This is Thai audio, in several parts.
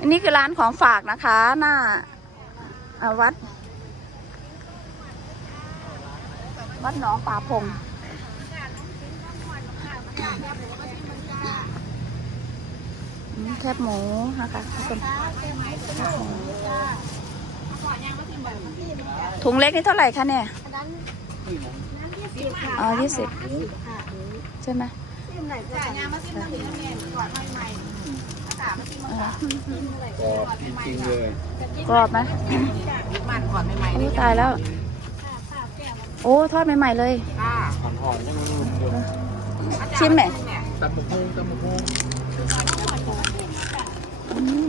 อันนี้คือร้านของฝากนะคะ หน้าวัด วัดหนองป่าพงแคบหมูนะคะทุกคนถุงเล็กนี่เท่าไหร่คะเนี่ยอ๋อยี่สิบใช่ไหม จ่ายยามาซิมน้ำหนึ่งน้ำแดงก่อนใหม่ๆอากาศมาซิมอ่าก็จริงๆเลยกรอบไหมมันก่อนใหม่ๆโอ้ตายแล้ว โอ้ทอดใหม่ๆเลยค่ะหอนๆใช่ไหมลูกเดี๋ยวชิมไหมตำบักหุ่งตำบักหุ่งอืม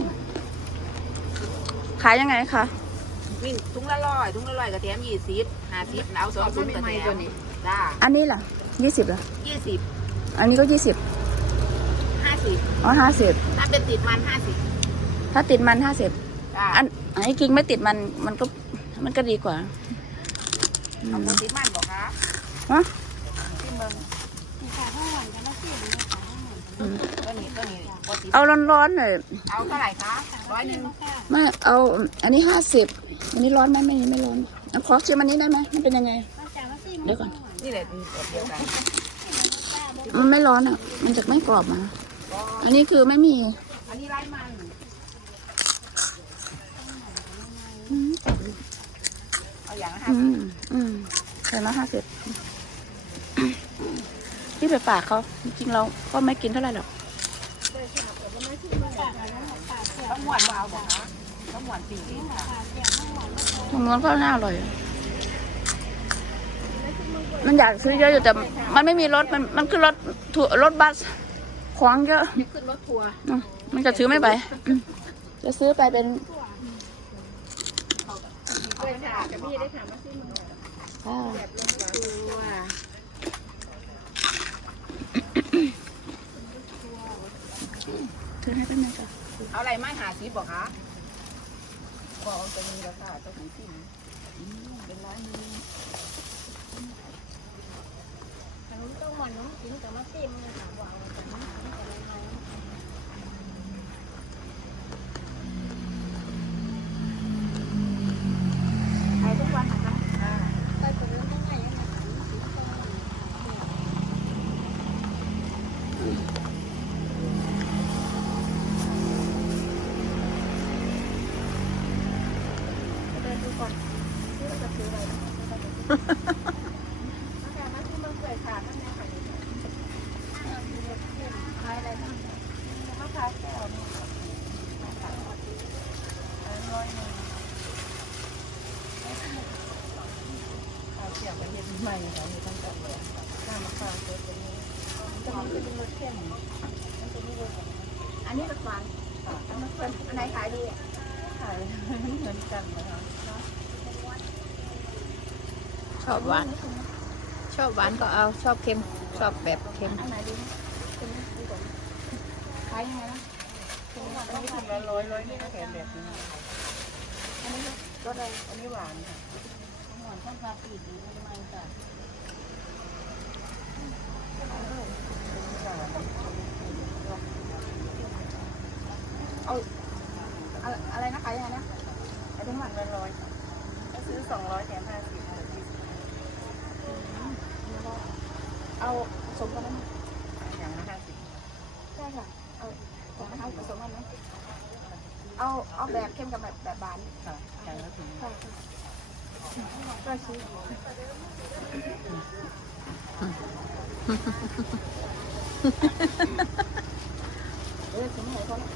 ขายยังไงคะมีถุงละร้อยถุงละร้อยกระเทียมยี่สิบห้าสิบเอาสองถุงกระเทียมจ้าอันนี้ล่ะยี่สิบเหรอยี่สิบอันนี้ก็ยี่สิบห้า สิบอ๋อห้าสิบถ้าเป็นติดมันห้าสิบถ้าติดมันห้าสิบจ้าอันไอ้กิ่งไม่ติดมันมันก็มันก็ดีกว่าอืเอามติดมันบอกคะฮะซิมเบิ้งอืมตัวนี้ตัวนี้บ่ติดเอาร้อนๆหน่อยเอาเท่าไหร่คะร้อยหนึ่งไม่เอาอันนี้ห้าสิบอันนี้ร้อนไหมไม่ไม่ร้อนเอาขอชิมอันนี้ได้ไหมมันเป็นยังไงเดี๋ยวก่อนนี่แหละแบบเดียวกันมันไม่ร้อนอะ มันจะไม่กรอบมา อันนี้คือไม่มี อันนี้ไร้มันอืมเอาอย่างละห้าอืสิบมอืมใส่มาห้าสิบที่ไปฝากเขาจริงๆเราก็ไม่กินเท่าไหร่หรอกต้องหวานวาวบอกคะต้องหวานจริงๆค่ะตรงนู้นก็น่าอร่อยอะมันอยากซื้อเยอะอยู่แต่มันไม่มีรถมันมันคือรถทัวร์รถบัส ขวางเยอะขึ้นรถทัวร์อืมมันจะซื้อไม่ไปอืมจะซื้อไปเป็นเลยค่ะกับพี่ได้ถามว่าซิมอ่าทัวร์ซื้อให้เป็นไงจ๊ะเอาอะไรไม่หาซิบอกคะบอกจะมีราคาจะถึงซิมเป็นร้อยหนึงต้องหวานน้ำกินกับมะซิมนะคะหวานกับมะขามกับอะไรไหม ขายทุกวันนะคะ ไปกดเรื่องได้ไงยังไง เดินดูก่อนซื้อจะซื้ออะไรแต่มาที่มันเกิดขาดนั่นไงค่ะขายอะไรบ้างมะพร้าวแก้วนี่ร้อยหนึ่งเอาเสียบไปเย็น ใหม่ค่ะมีทั้งแบบเลยหน้ามะพร้าวตัวนี้จะมันเป็นรสเข้มมันจะมีรสอันนี้รสหวานอันนั้นเป็นอันไหนขายดีขายเหมือนกันนะคะ ชอบหวาน ชอบหวานก็เอาชอบเค็มชอบแบบเค็มอันไหนดีขายยังไงนะอันนี้ถุงละร้อยร้อยนี่ก็แถมแบบนี้อันนี้รสอะไรอันนี้หวานค่ะหวานข้าวปลาปีกหรืออะไรจ้ะเอาอะไรอะไรนะขายยังไงนะขายทั้งหมดละร้อยถ้าซื้อสองร้อยแถมห้าสิบเอา ผสมกันได้ไหมอย่างละห้าสิบใช่ค่ะ เอาของเอาผสมกันไหมเอาเอาแบบเข้มกับแบบแบบหวานค่ะอย่างละถุงค่ะก็ซื้อเออสมมติเขาละ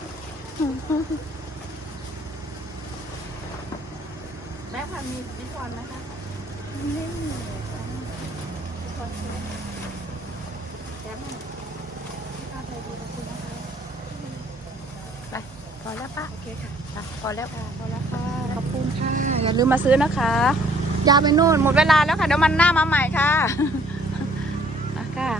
แม่พันมีนิพนธ์ไหมคะไม่มีคนซื้อแถมให้ข้าวไปดีนะคุณนะคะ ไปพอแล้วป้าโอเคค่ะไปพอแล้วค่ะพอแล้วค่ะขอบคุณค่ะอย่าลืมมาซื้อนะคะ ยาวไปนู่นหมดเวลาแล้วค่ะเดี๋ยวมันหน้ามาใหม่ค่ะอะค่ะ